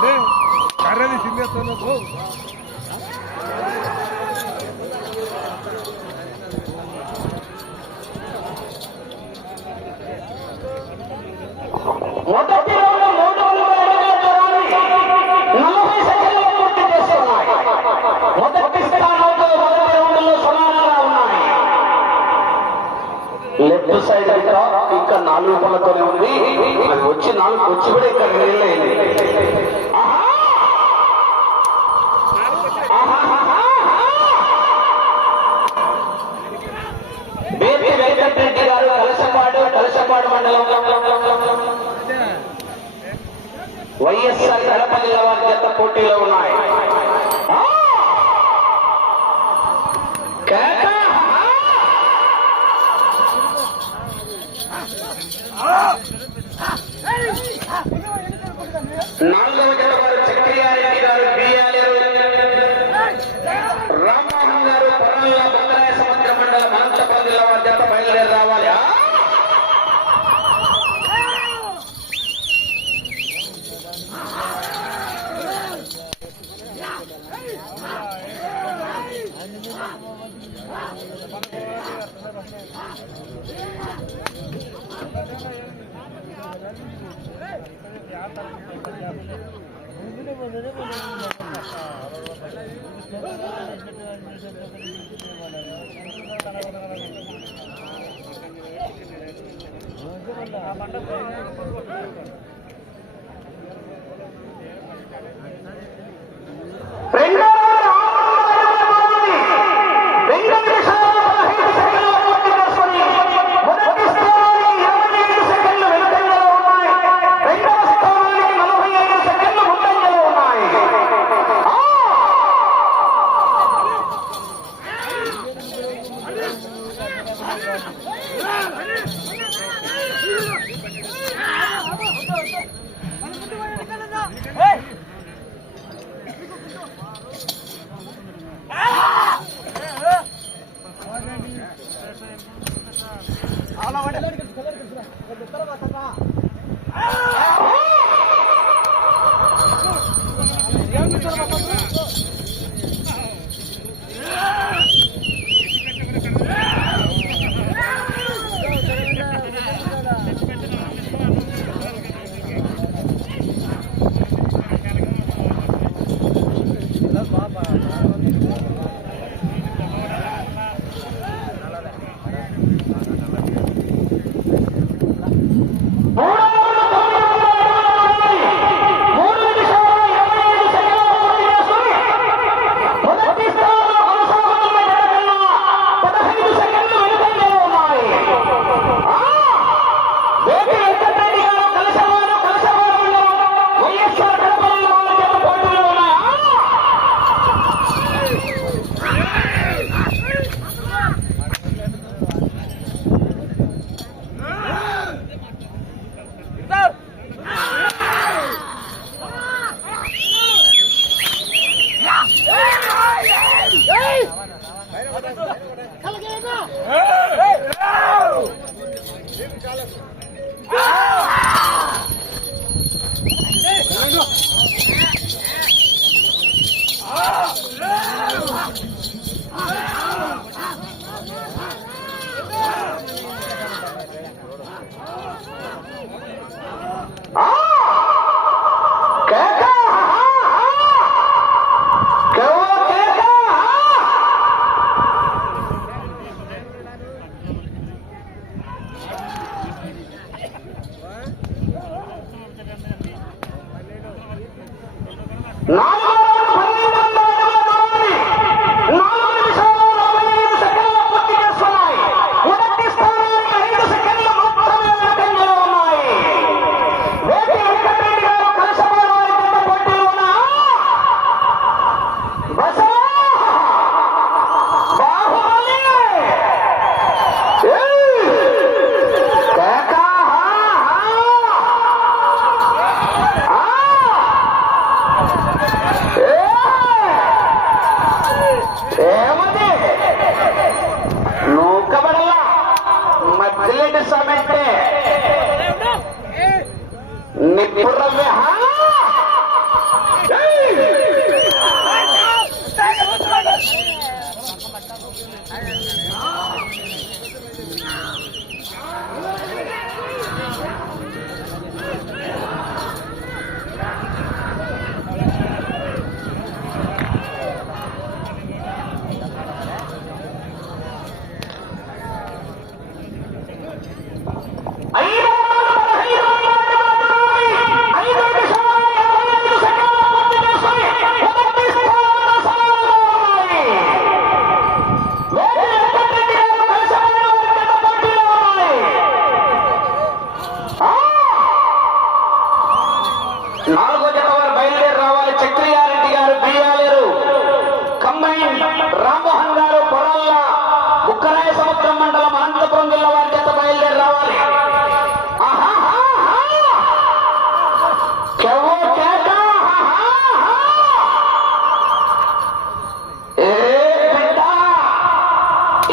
అంటే కర్రది తినేస్తాను మొదటి మొదటి స్థానంలో ఇంకా నాలుగు పనులతోనే ఉంది. అది వచ్చి నాలుగు వచ్చి కూడా ఇక్కడ నీళ్ళైంది ఆహా మండపం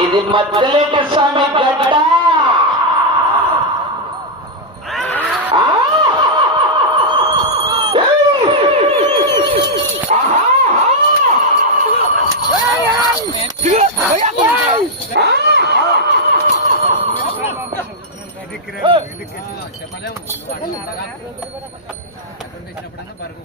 ఇది మధ్యలేక స్వామి గడ్డ. చెప్పలేము అడగా అటెండ్ పరుగు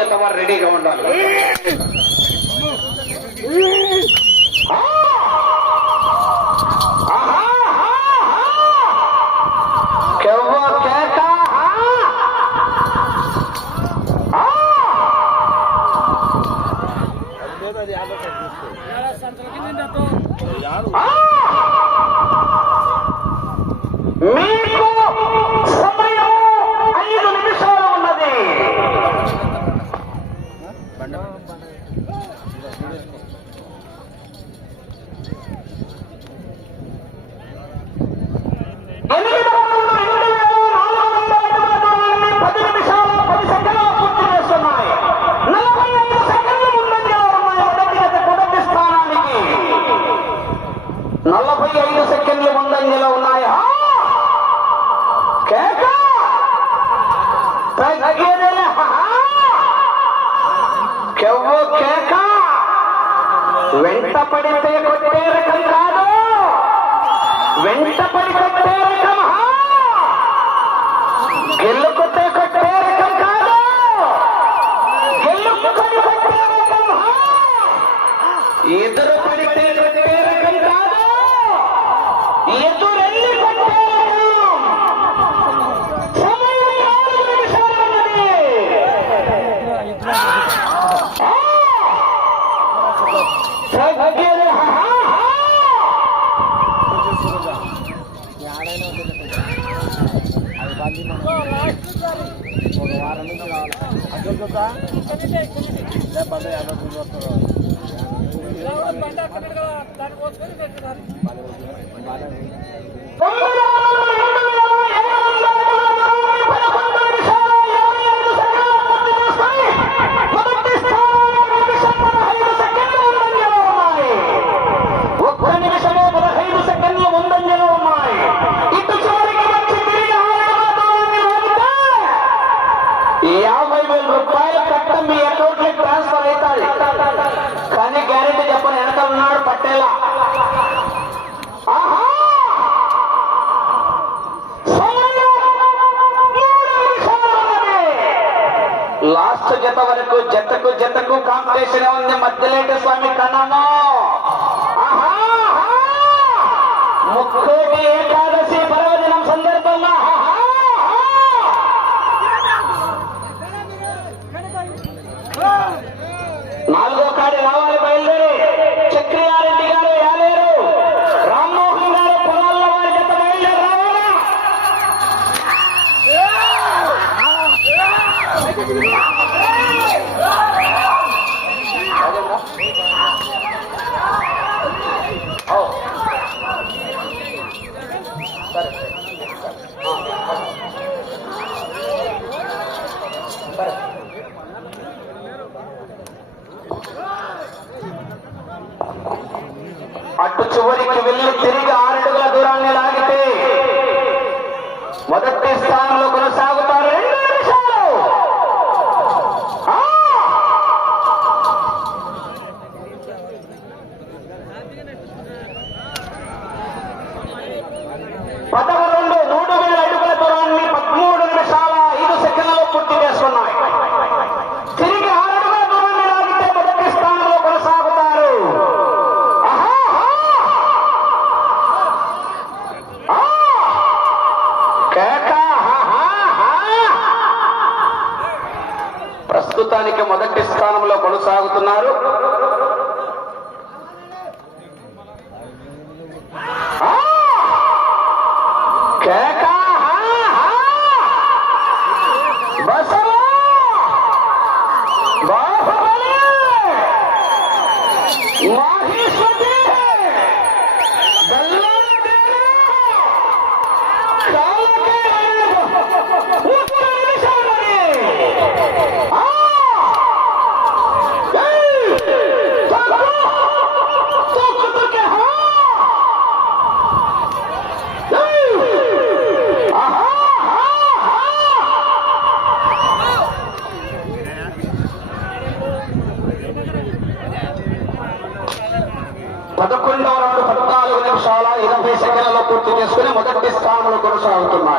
జత వారు రెడీగా ఉండాలి. జరుగుతా లేకపోతే యాభై రోజులు వస్తారు దాన్ని కోసుకొని మొత్తం మీ అకౌంట్లో ట్రాన్స్ఫర్ అవుతాయి కానీ గ్యారెంటీ చెప్పని వెనకాల ఉన్నాడు పట్టేలా. లాస్ట్ జత వరకు జతకు జతకు కాంపిటీషన్ ఉంది. మధ్యలేటి స్వామి కన్నాను ముక్కు అటు చివరికి వెళ్ళి తిరిగి ఆరడుగుల దూరాన్ని లాగితే మొదటి స్థానంలో కొనసాగుతారు రెండు నిమిషాలు ఆ! పదకొండు మూడు వేల అడుగుల దూరాన్ని పదమూడు నిమిషాల ఐదు సెకండ్లలో పూర్తి చేస్తున్నాయి. తిరిగి ఆరు అడుగుల దూరాన్ని లాగితే మొదటి స్థానంలో కొనసాగుతారు. ప్రస్తుతానికి మొదటి స్థానంలో కొనసాగుతున్నారు. కేక! ఆహా! స్థానంలో కొనసాగుతున్నాయి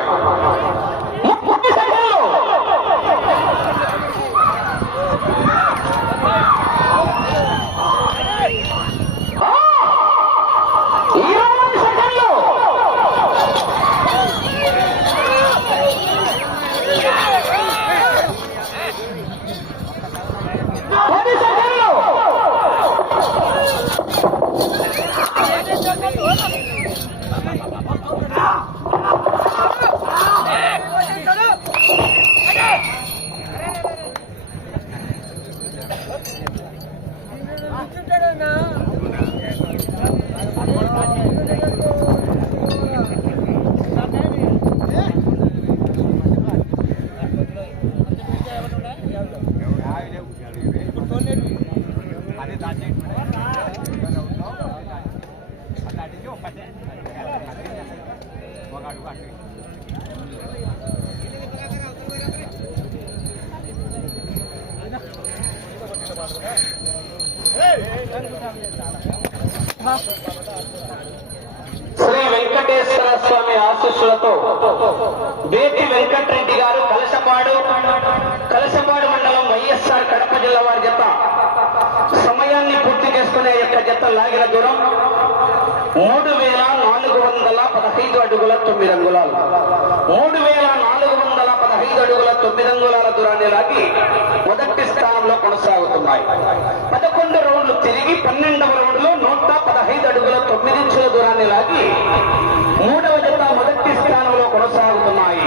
లాగిన దూరం మూడు వేల నాలుగు వందల పదహైదు అడుగుల తొమ్మిది అంగుళాలు. మూడు వేల నాలుగు వందల పదహైదు అడుగుల తొమ్మిది అంగుళాల దూరాన్ని లాగి మొదటి స్థానంలో కొనసాగుతున్నాయి. పదకొండు రౌండ్లు తిరిగి పన్నెండవ రౌండ్లో నూట పదహైదు అడుగుల తొమ్మిది ఇంచుల దూరాన్ని లాగి మూడవ జత మొదటి స్థానంలో కొనసాగుతున్నాయి.